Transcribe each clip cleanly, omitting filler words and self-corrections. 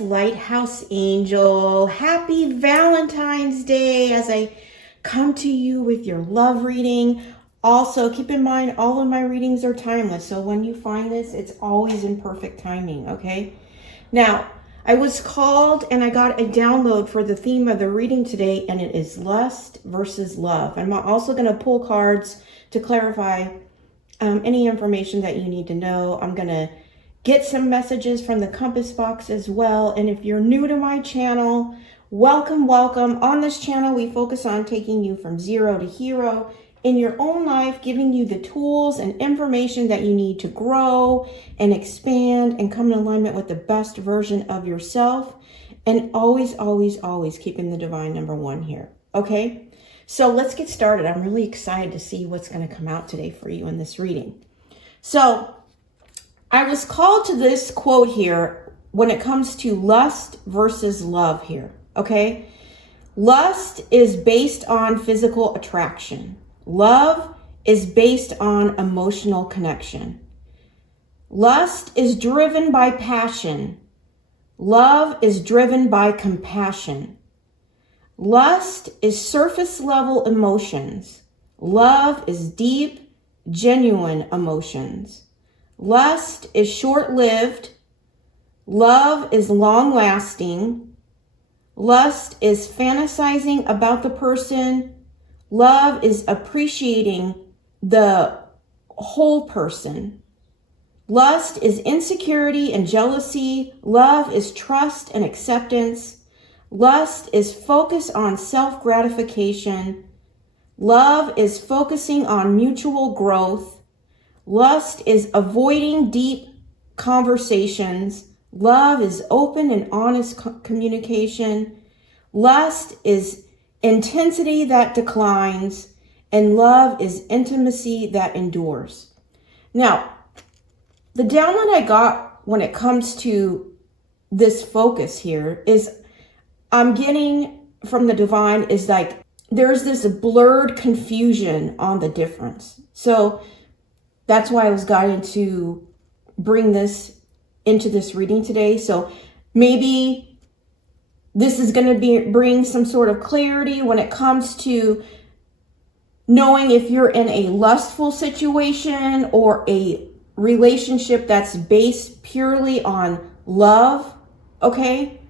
Lighthouse Angel. Happy Valentine's Day as I come to you with your love reading. Also, keep in mind, all of my readings are timeless. So when you find this, it's always in perfect timing, okay? Now, I was called and I got a download for the theme of the reading today, and it is lust versus love. I'm also going to pull cards to clarify any information that you need to know. I'm going to get some messages from the compass box as well. And if you're new to my channel, welcome, welcome. On this channel, we focus on taking you from zero to hero in your own life, giving you the tools and information that you need to grow and expand and come in alignment with the best version of yourself. And always, always, always keeping the divine number one here. Okay? So let's get started. I'm really excited to see what's going to come out today for you in this reading. So I was called to this quote here when it comes to lust versus love here, okay? Lust is based on physical attraction. Love is based on emotional connection. Lust is driven by passion. Love is driven by compassion. Lust is surface level emotions. Love is deep, genuine emotions. Lust is short-lived. Love is long-lasting. Lust is fantasizing about the person. Love is appreciating the whole person. Lust is insecurity and jealousy. Love is trust and acceptance. Lust is focus on self-gratification. Love is focusing on mutual growth. Lust is avoiding deep conversations. Love is open and honest communication. Lust is intensity that declines. And love is intimacy that endures. Now, the download I got when it comes to this focus here is I'm getting from the divine is like there's this blurred confusion on the difference. So that's why I was guided to bring this into this reading today. So maybe this is going to bring some sort of clarity when it comes to knowing if you're in a lustful situation or a relationship that's based purely on love. Okay.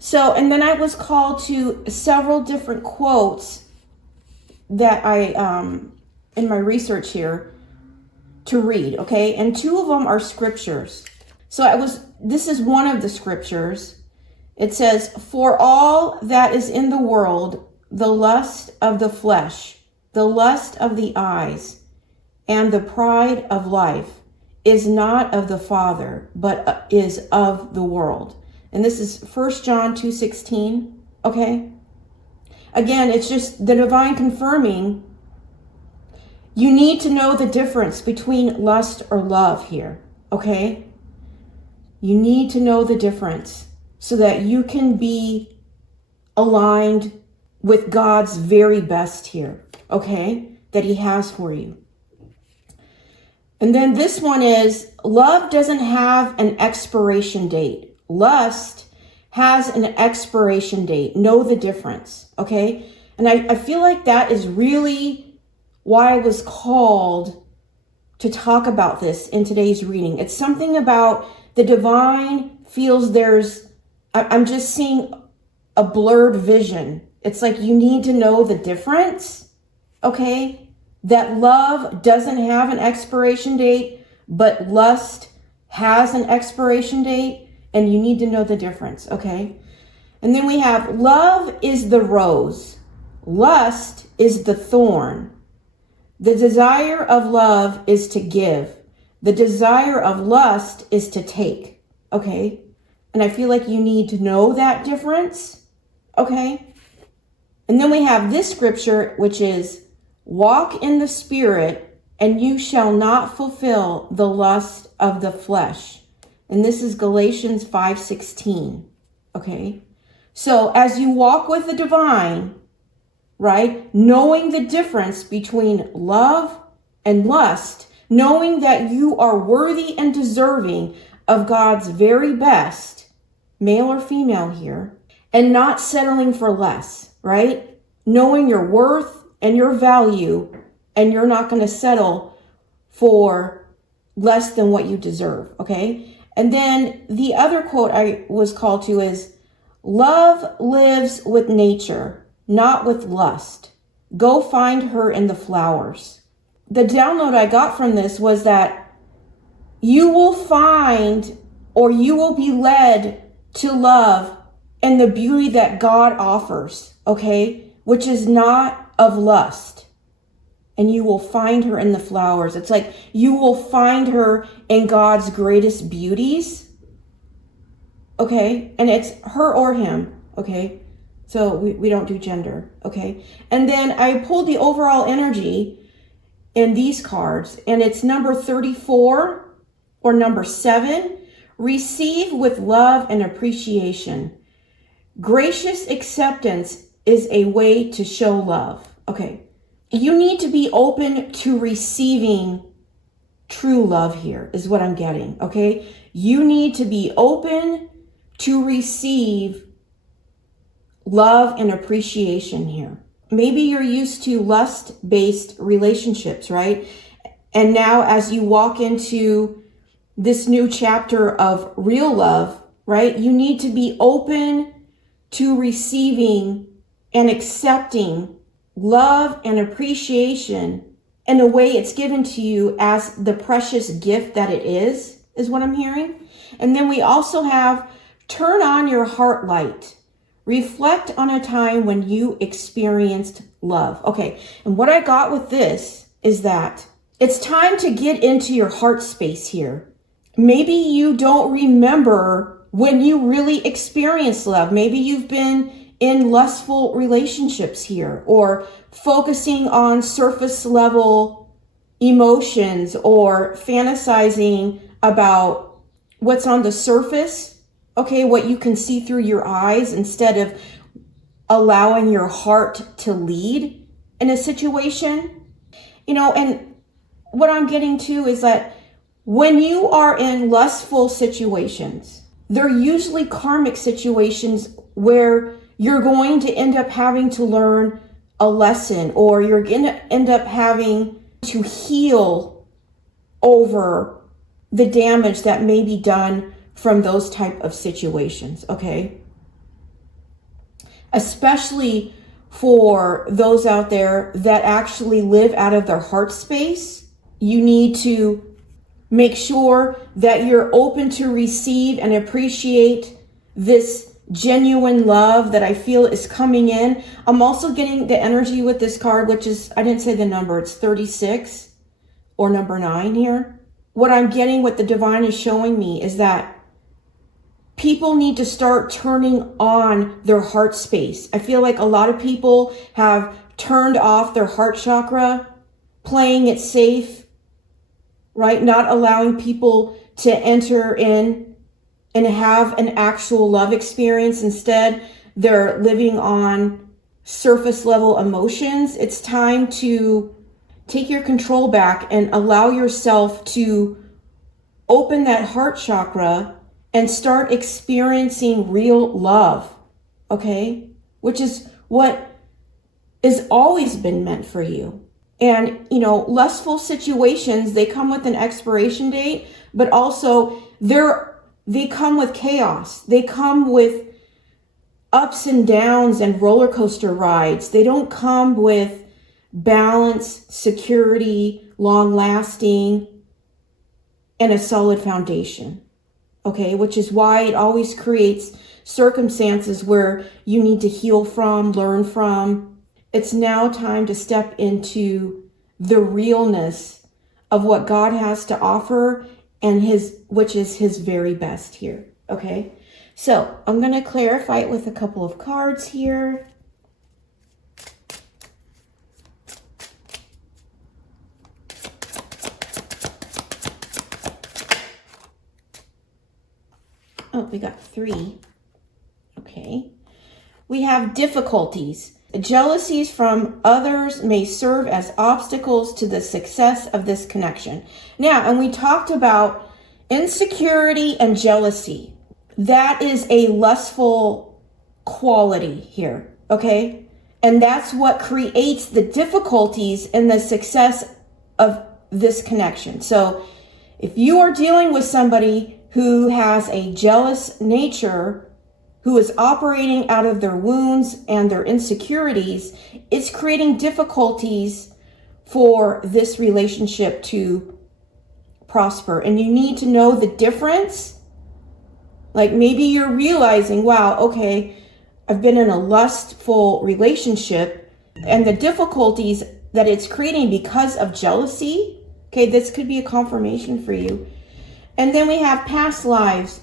So, and then I was called to several different quotes that I, in my research here, to read, okay? And two of them are scriptures. So this is one of the scriptures. It says, "For all that is in the world, the lust of the flesh, the lust of the eyes, and the pride of life is not of the Father, but is of the world." And this is 1 John 2:16, okay? Again, it's just the divine confirming you need to know the difference between lust or love here, okay? You need to know the difference so that you can be aligned with God's very best here, okay? That he has for you. And then this one is, love doesn't have an expiration date. Lust has an expiration date. Know the difference, okay? And I feel like that is really why I was called to talk about this in today's reading. It's something about the divine feels I'm just seeing a blurred vision. It's like you need to know the difference, okay? That love doesn't have an expiration date, but lust has an expiration date, and you need to know the difference, okay? And then we have love is the rose. Lust is the thorn. The desire of love is to give. The desire of lust is to take, okay? And I feel like you need to know that difference, okay? And then we have this scripture, which is, "Walk in the Spirit, and you shall not fulfill the lust of the flesh." And this is Galatians 5:16, okay? So as you walk with the divine, right? Knowing the difference between love and lust, knowing that you are worthy and deserving of God's very best, male or female here, and not settling for less, right? Knowing your worth and your value, and you're not going to settle for less than what you deserve, okay? And then the other quote I was called to is, love lives with nature, not with lust. Go find her in the flowers. The download I got from this was that you will find, or you will be led to love and the beauty that God offers, okay? Which is not of lust. And you will find her in the flowers. It's like you will find her in God's greatest beauties, okay? And it's her or him, okay? So we don't do gender, okay? And then I pulled the overall energy in these cards, and it's number 34 or number 7. Receive with love and appreciation. Gracious acceptance is a way to show love. Okay, you need to be open to receiving true love here is what I'm getting, okay? You need to be open to receive love and appreciation here. Maybe you're used to lust-based relationships, right? And now as you walk into this new chapter of real love, right? You need to be open to receiving and accepting love and appreciation in a way it's given to you as the precious gift that it is what I'm hearing. And then we also have turn on your heart light. Reflect on a time when you experienced love. Okay, and what I got with this is that it's time to get into your heart space here. Maybe you don't remember when you really experienced love. Maybe you've been in lustful relationships here, or focusing on surface level emotions, or fantasizing about what's on the surface, okay, what you can see through your eyes, instead of allowing your heart to lead in a situation. You know, and what I'm getting to is that when you are in lustful situations, they're usually karmic situations where you're going to end up having to learn a lesson, or you're going to end up having to heal over the damage that may be done from those type of situations, okay? Especially for those out there that actually live out of their heart space, you need to make sure that you're open to receive and appreciate this genuine love that I feel is coming in. I'm also getting the energy with this card, which is, I didn't say the number, it's 36 or number 9 here. What I'm getting, what the divine is showing me, is that people need to start turning on their heart space. I feel like a lot of people have turned off their heart chakra, playing it safe, right? Not allowing people to enter in and have an actual love experience. Instead, they're living on surface level emotions. It's time to take your control back and allow yourself to open that heart chakra and start experiencing real love, okay? Which is what has always been meant for you. And, you know, lustful situations, they come with an expiration date, but also they come with chaos. They come with ups and downs and roller coaster rides. They don't come with balance, security, long lasting, and a solid foundation. Okay, which is why it always creates circumstances where you need to heal from, learn from. It's now time to step into the realness of what God has to offer, and which is his very best here. Okay, so I'm going to clarify it with a couple of cards here. Oh, we got 3. Okay. We have difficulties. Jealousies from others may serve as obstacles to the success of this connection. Now, and we talked about insecurity and jealousy. that is a lustful quality here, okay? And that's what creates the difficulties in the success of this connection. So if you are dealing with somebody who has a jealous nature, who is operating out of their wounds and their insecurities, it's creating difficulties for this relationship to prosper. And you need to know the difference. Like maybe you're realizing, wow, okay, I've been in a lustful relationship and the difficulties that it's creating because of jealousy. Okay, this could be a confirmation for you. And then we have past lives.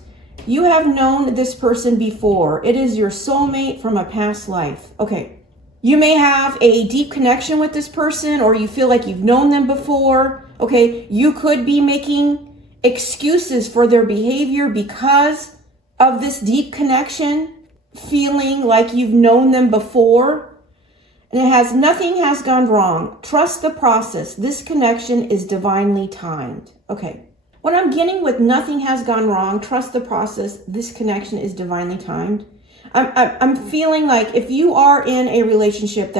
You have known this person before. It is your soulmate from a past life. Okay. You may have a deep connection with this person, or you feel like you've known them before. Okay. You could be making excuses for their behavior because of this deep connection, feeling like you've known them before. And nothing has gone wrong. Trust the process. This connection is divinely timed. Okay. What I'm getting with nothing has gone wrong, trust the process, this connection is divinely timed. I'm feeling like if you are in a relationship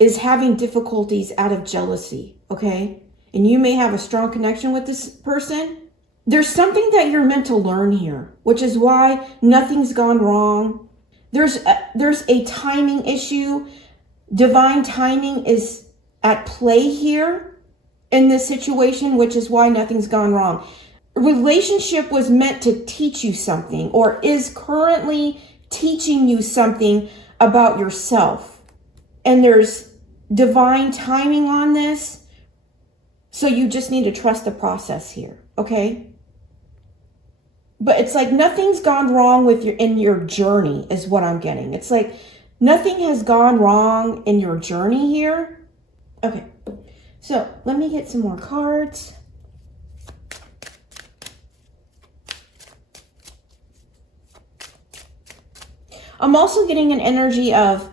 is having difficulties out of jealousy, okay? And you may have a strong connection with this person, there's something that you're meant to learn here, which is why nothing's gone wrong. There's a timing issue. Divine timing is at play here in this situation, which is why nothing's gone wrong. A relationship was meant to teach you something, or is currently teaching you something about yourself. And there's divine timing on this. So you just need to trust the process here, okay? But it's like nothing's gone wrong in your journey is what I'm getting. It's like nothing has gone wrong in your journey here. Okay. So let me get some more cards. I'm also getting an energy of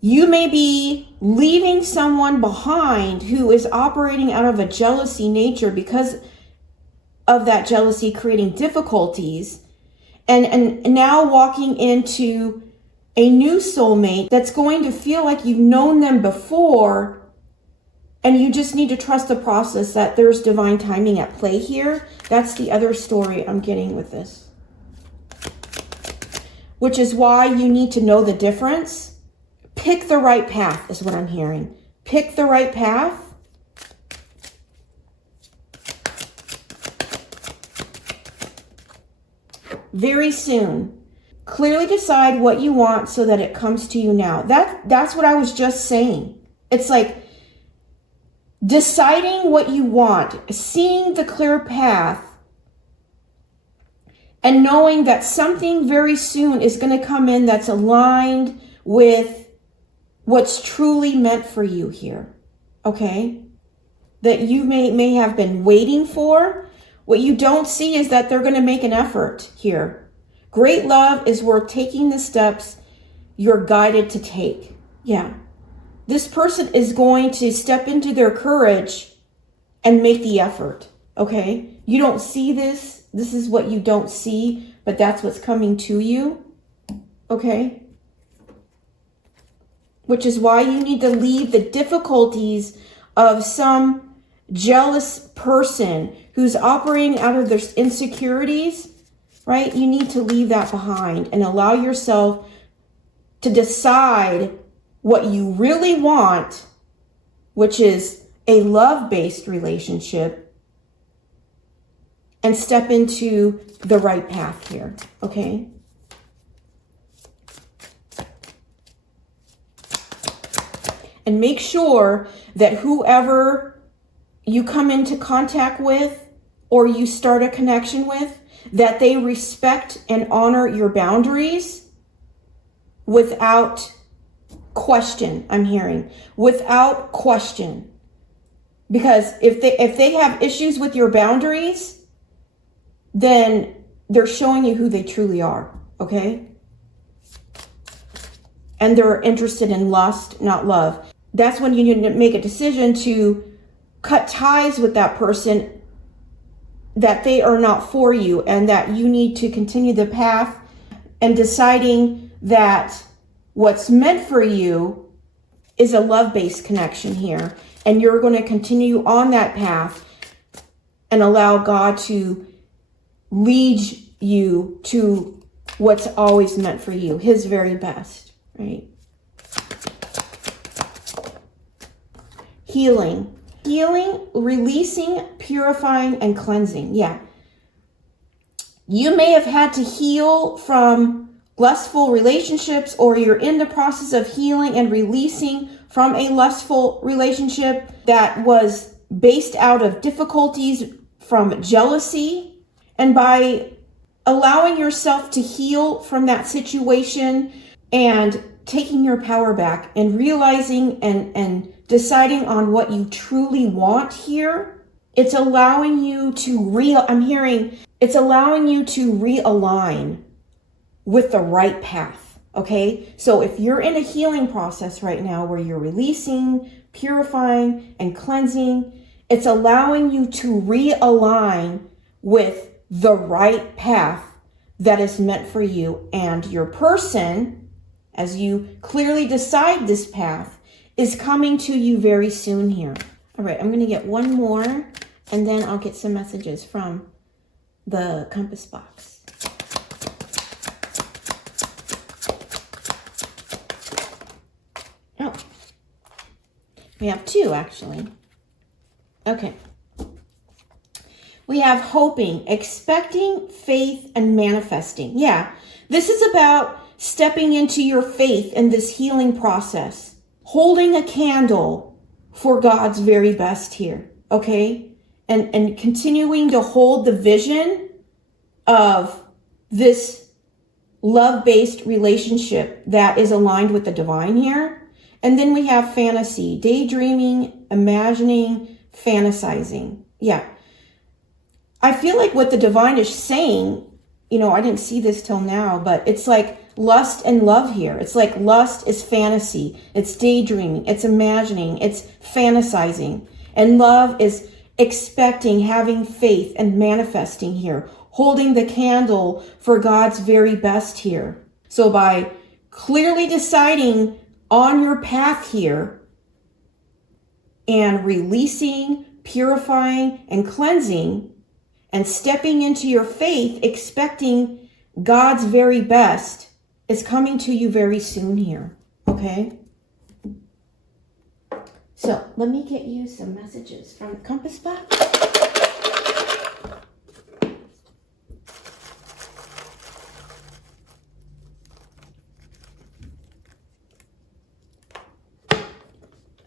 you may be leaving someone behind who is operating out of a jealousy nature because of that jealousy creating difficulties, and now walking into a new soulmate that's going to feel like you've known them before. And you just need to trust the process that there's divine timing at play here. That's the other story I'm getting with this. Which is why you need to know the difference. Pick the right path is what I'm hearing. Pick the right path. Very soon. Clearly decide what you want so that it comes to you now. That's what I was just saying. It's like deciding what you want, seeing the clear path, and knowing that something very soon is going to come in that's aligned with what's truly meant for you here, okay? That you may have been waiting for. What you don't see is that they're going to make an effort here. Great love is worth taking the steps you're guided to take. Yeah. This person is going to step into their courage and make the effort, okay? You don't see this. This is what you don't see, but that's what's coming to you, okay? Which is why you need to leave the difficulties of some jealous person who's operating out of their insecurities, right? You need to leave that behind and allow yourself to decide what you really want, which is a love-based relationship, and step into the right path here, okay? And make sure that whoever you come into contact with or you start a connection with, that they respect and honor your boundaries without question. I'm hearing without question, because if they have issues with your boundaries, then they're showing you who they truly are, okay? And they're interested in lust, not love. That's when you need to make a decision to cut ties with that person that they are not for you, and that you need to continue the path, and deciding that what's meant for you is a love-based connection here. And you're going to continue on that path and allow God to lead you to what's always meant for you, his very best, right? Healing, releasing, purifying, and cleansing. Yeah. You may have had to heal from lustful relationships, or you're in the process of healing and releasing from a lustful relationship that was based out of difficulties from jealousy. And by allowing yourself to heal from that situation and taking your power back and realizing and deciding on what you truly want here, it's allowing you to realign with the right path, okay? So if you're in a healing process right now where you're releasing, purifying, and cleansing, it's allowing you to realign with the right path that is meant for you. And your person, as you clearly decide this path, is coming to you very soon here. All right, I'm going to get one more, and then I'll get some messages from the compass box. Oh, we have two actually. Okay. We have hoping, expecting, faith, and manifesting. Yeah, this is about stepping into your faith in this healing process. Holding a candle for God's very best here, okay? And continuing to hold the vision of this love-based relationship that is aligned with the divine here. And then we have fantasy, daydreaming, imagining, fantasizing. Yeah. I feel like what the divine is saying, I didn't see this till now, but it's like lust and love here. It's like lust is fantasy. It's daydreaming. It's imagining. It's fantasizing. And love is expecting, having faith, and manifesting here. Holding the candle for God's very best here. So by clearly deciding on your path here and releasing, purifying, and cleansing, and stepping into your faith, expecting God's very best, is coming to you very soon here, okay? So let me get you some messages from the compass box.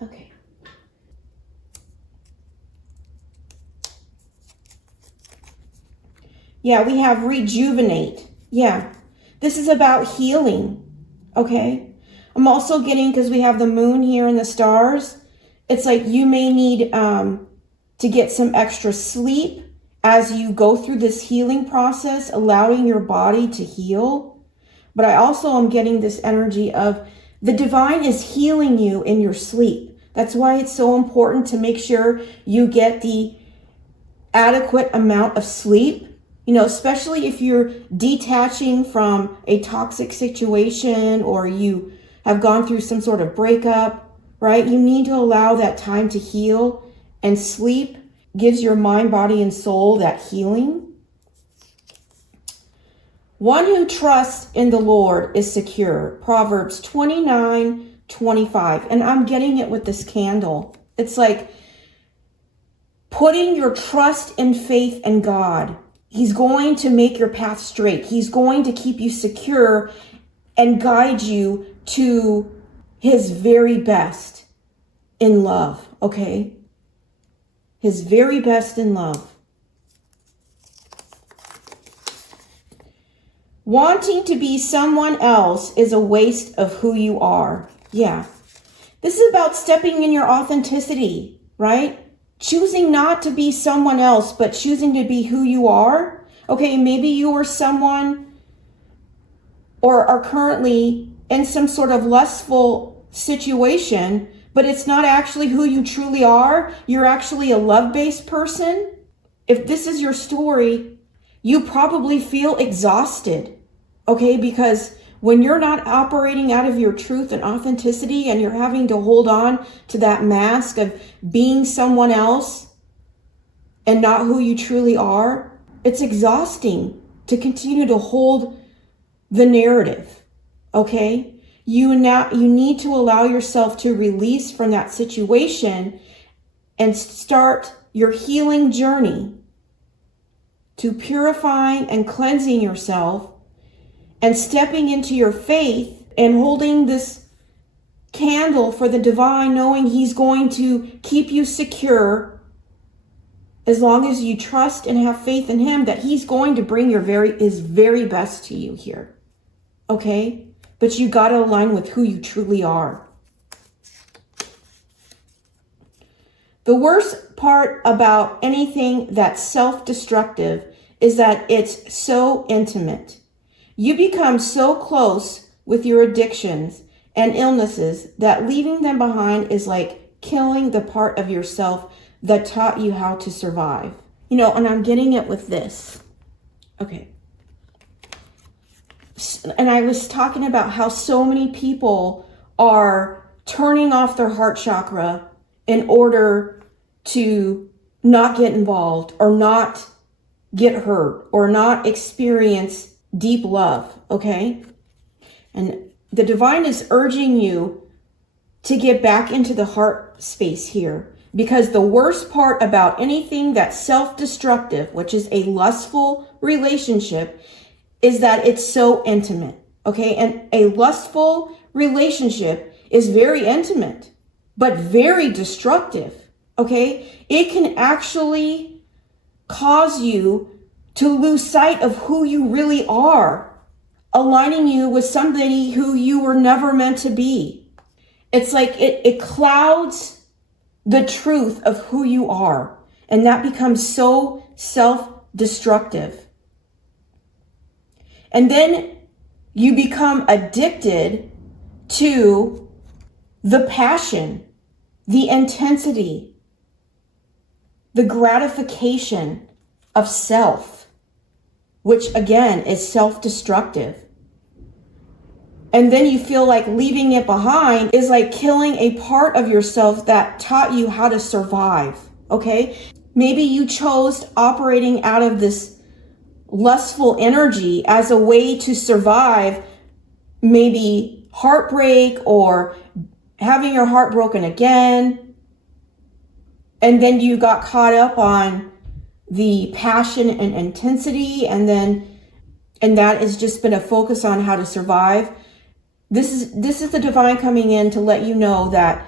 Okay. Yeah, we have rejuvenate. Yeah. This is about healing, okay? I'm also getting, because we have the moon here and the stars, it's like you may need to get some extra sleep as you go through this healing process, allowing your body to heal. But I also am getting this energy of the divine is healing you in your sleep. That's why it's so important to make sure you get the adequate amount of sleep. Especially if you're detaching from a toxic situation or you have gone through some sort of breakup, right? You need to allow that time to heal, and sleep gives your mind, body, and soul that healing. One who trusts in the Lord is secure. Proverbs 29:25. And I'm getting it with this candle. It's like putting your trust and faith in God. He's going to make your path straight. He's going to keep you secure and guide you to his very best in love, okay? His very best in love. Wanting to be someone else is a waste of who you are. Yeah. This is about stepping in your authenticity, right? Choosing not to be someone else, but choosing to be who you are. Okay, maybe you are someone or are currently in some sort of lustful situation, but it's not actually who you truly are. You're actually a love-based person. if this is your story, you probably feel exhausted, okay? Because when you're not operating out of your truth and authenticity and you're having to hold on to that mask of being someone else and not who you truly are, it's exhausting to continue to hold the narrative, okay? You need to allow yourself to release from that situation and start your healing journey to purifying and cleansing yourself and stepping into your faith and holding this candle for the divine, knowing he's going to keep you secure as long as you trust and have faith in him, that he's going to bring his very best to you here. Okay? But you got to align with who you truly are. The worst part about anything that's self-destructive is that it's so intimate. You become so close with your addictions and illnesses that leaving them behind is like killing the part of yourself that taught you how to survive. You know, and I'm getting it with this. Okay. And I was talking about how so many people are turning off their heart chakra in order to not get involved or not get hurt or not experience deep love, okay? And the divine is urging you to get back into the heart space here, because the worst part about anything that's self-destructive, which is a lustful relationship, is that it's so intimate, okay? And a lustful relationship is very intimate, but very destructive, okay? It can actually cause you to lose sight of who you really are, aligning you with somebody who you were never meant to be. It's like it clouds the truth of who you are, and that becomes so self-destructive. And then you become addicted to the passion, the intensity, the gratification of self, which again is self-destructive. And then you feel like leaving it behind is like killing a part of yourself that taught you how to survive, okay? Maybe you chose operating out of this lustful energy as a way to survive maybe heartbreak or having your heart broken again. And then you got caught up on the passion and intensity, and that has just been a focus on how to survive. This is the divine coming in to let you know that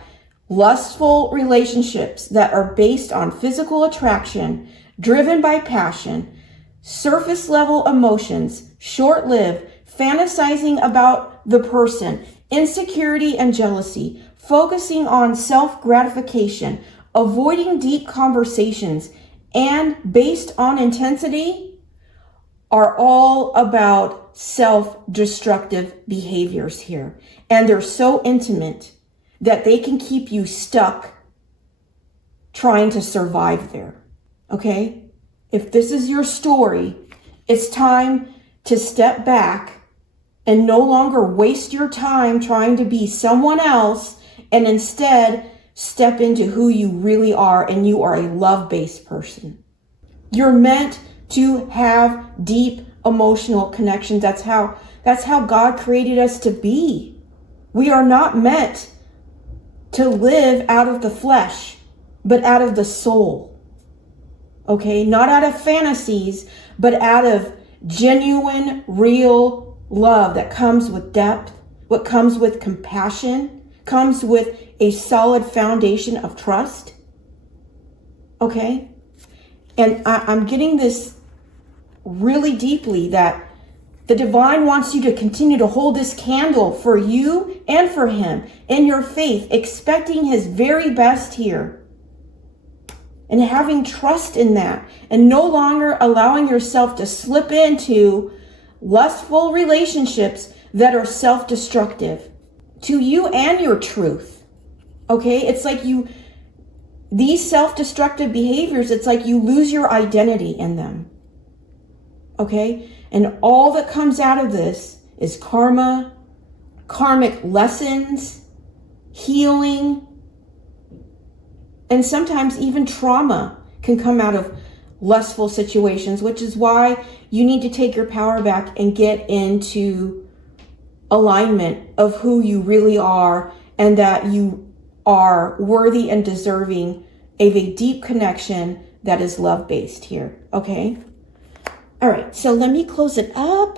lustful relationships that are based on physical attraction, driven by passion, surface level emotions, short-lived, fantasizing about the person, insecurity and jealousy, focusing on self-gratification, avoiding deep conversations, and based on intensity, are all about self-destructive behaviors here. And they're so intimate that they can keep you stuck trying to survive there. Okay? If this is your story, it's time to step back and no longer waste your time trying to be someone else, and instead step into who you really are, and you are a love-based person. You're meant to have deep emotional connections. That's how God created us to be. We are not meant to live out of the flesh, but out of the soul. Okay? Not out of fantasies, but out of genuine, real love that comes with depth, what comes with compassion, comes with a solid foundation of trust. Okay? And I'm getting this really deeply, that the divine wants you to continue to hold this candle for you and for him in your faith, expecting his very best here. And having trust in that, and no longer allowing yourself to slip into lustful relationships that are self-destructive to you and your truth. Okay? It's like these self-destructive behaviors, it's like you lose your identity in them. Okay? And all that comes out of this is karma, karmic lessons, healing, and sometimes even trauma can come out of lustful situations, which is why you need to take your power back and get into alignment of who you really are, and that you are worthy and deserving of a deep connection that is love-based here. Okay? All right, so let me close it up.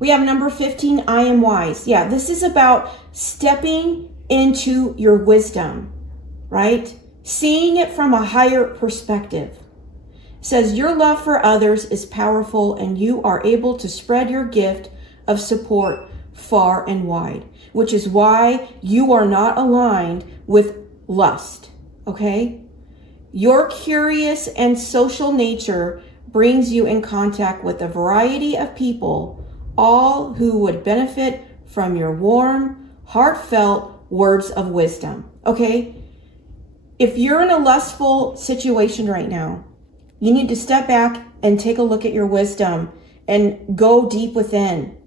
We have number 15, I am wise. Yeah, this is about stepping into your wisdom, right? Seeing it from a higher perspective. It says your love for others is powerful and you are able to spread your gift of support far and wide, which is why you are not aligned with lust, okay? Your curious and social nature brings you in contact with a variety of people, all who would benefit from your warm, heartfelt words of wisdom, okay? If you're in a lustful situation right now, you need to step back and take a look at your wisdom and go deep within,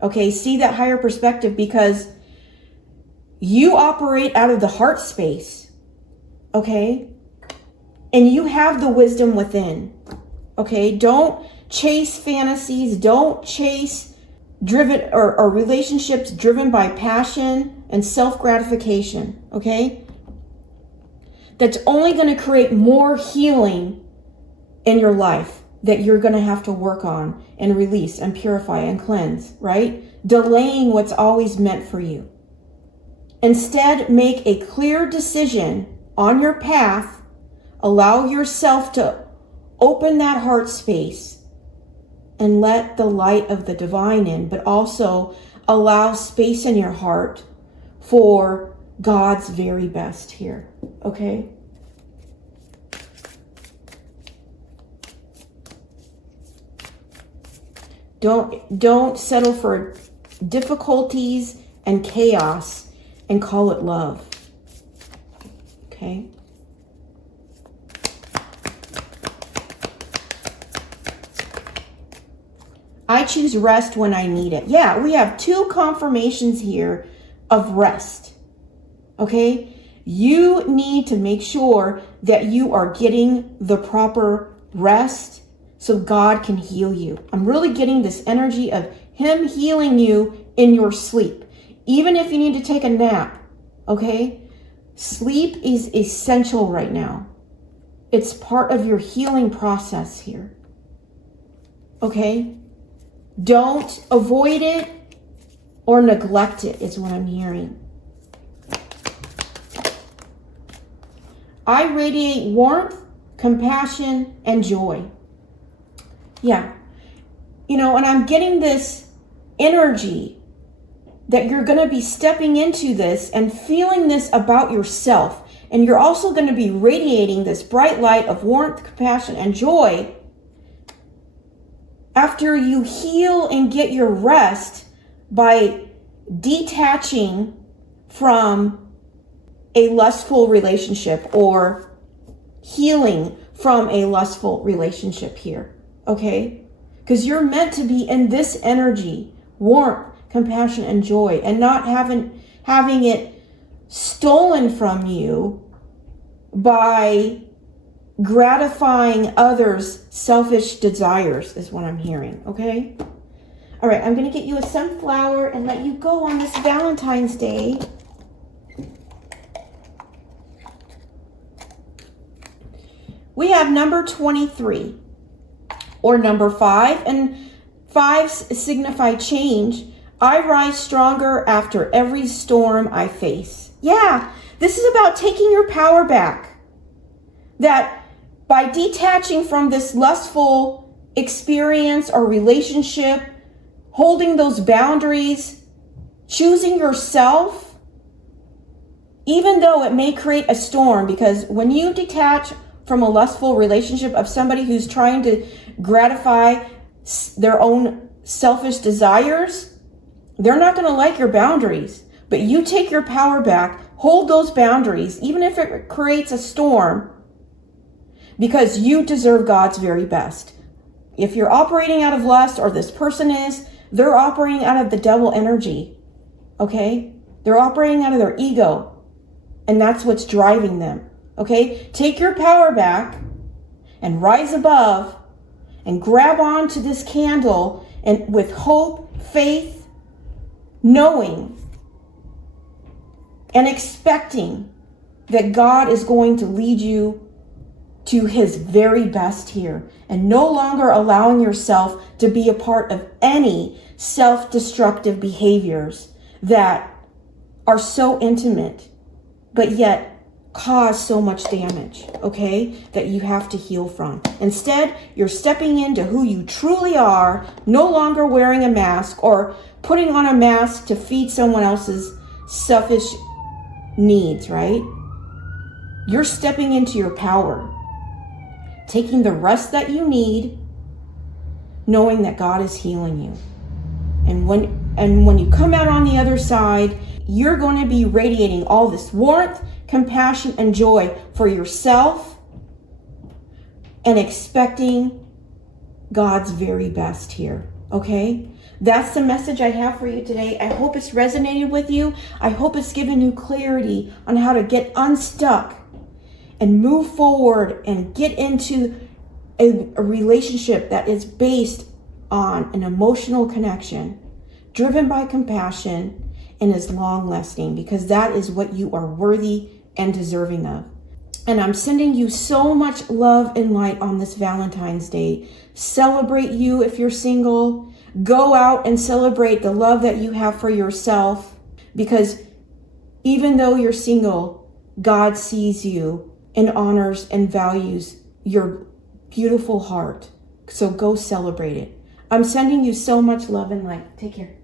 okay? See that higher perspective, because you operate out of the heart space, okay? And you have the wisdom within, okay? Don't chase fantasies. Don't chase driven or relationships driven by passion and self-gratification, okay? That's only going to create more healing in your life that you're going to have to work on and release and purify and cleanse, right? Delaying what's always meant for you. Instead, make a clear decision on your path. Allow yourself to open that heart space and let the light of the divine in, but also allow space in your heart for God's very best here, okay? Don't settle for difficulties and chaos and call it love, okay? I choose rest when I need it. Yeah, we have two confirmations here of rest, okay? You need to make sure that you are getting the proper rest so God can heal you. I'm really getting this energy of Him healing you in your sleep. Even if you need to take a nap, okay? Sleep is essential right now. It's part of your healing process here, okay? Don't avoid it or neglect it, is what I'm hearing. I radiate warmth, compassion, and joy. Yeah. You know, and I'm getting this energy that you're going to be stepping into this and feeling this about yourself. And you're also going to be radiating this bright light of warmth, compassion, and joy after you heal and get your rest by detaching from a lustful relationship or healing from a lustful relationship here, okay? Because you're meant to be in this energy, warmth, compassion, and joy, and not having it stolen from you by gratifying others' selfish desires, is what I'm hearing, okay? All right, I'm going to get you a sunflower and let you go on this Valentine's Day. We have number 23 or number 5, and 5s signify change. I rise stronger after every storm I face. Yeah, this is about taking your power back. That by detaching from this lustful experience or relationship, holding those boundaries, choosing yourself, even though it may create a storm, because when you detach from a lustful relationship of somebody who's trying to gratify their own selfish desires, they're not going to like your boundaries. But you take your power back, hold those boundaries, even if it creates a storm, because you deserve God's very best. If you're operating out of lust, or this person is, they're operating out of the devil energy, okay? They're operating out of their ego, and that's what's driving them, okay? Take your power back and rise above and grab onto this candle and with hope, faith, knowing and expecting that God is going to lead you to his very best here, and no longer allowing yourself to be a part of any self-destructive behaviors that are so intimate, but yet cause so much damage, okay, that you have to heal from. Instead, you're stepping into who you truly are, no longer wearing a mask or putting on a mask to feed someone else's selfish needs, right? You're stepping into your power, taking the rest that you need, knowing that God is healing you. And when you come out on the other side, you're going to be radiating all this warmth, compassion, and joy for yourself, and expecting God's very best here, okay? That's the message I have for you today. I hope it's resonated with you. I hope it's given you clarity on how to get unstuck and move forward and get into a relationship that is based on an emotional connection, driven by compassion, and is long lasting, because that is what you are worthy and deserving of. And I'm sending you so much love and light on this Valentine's Day. Celebrate you if you're single. Go out and celebrate the love that you have for yourself, because even though you're single, God sees you and honors and values your beautiful heart. So go celebrate it. I'm sending you so much love and light. Take care.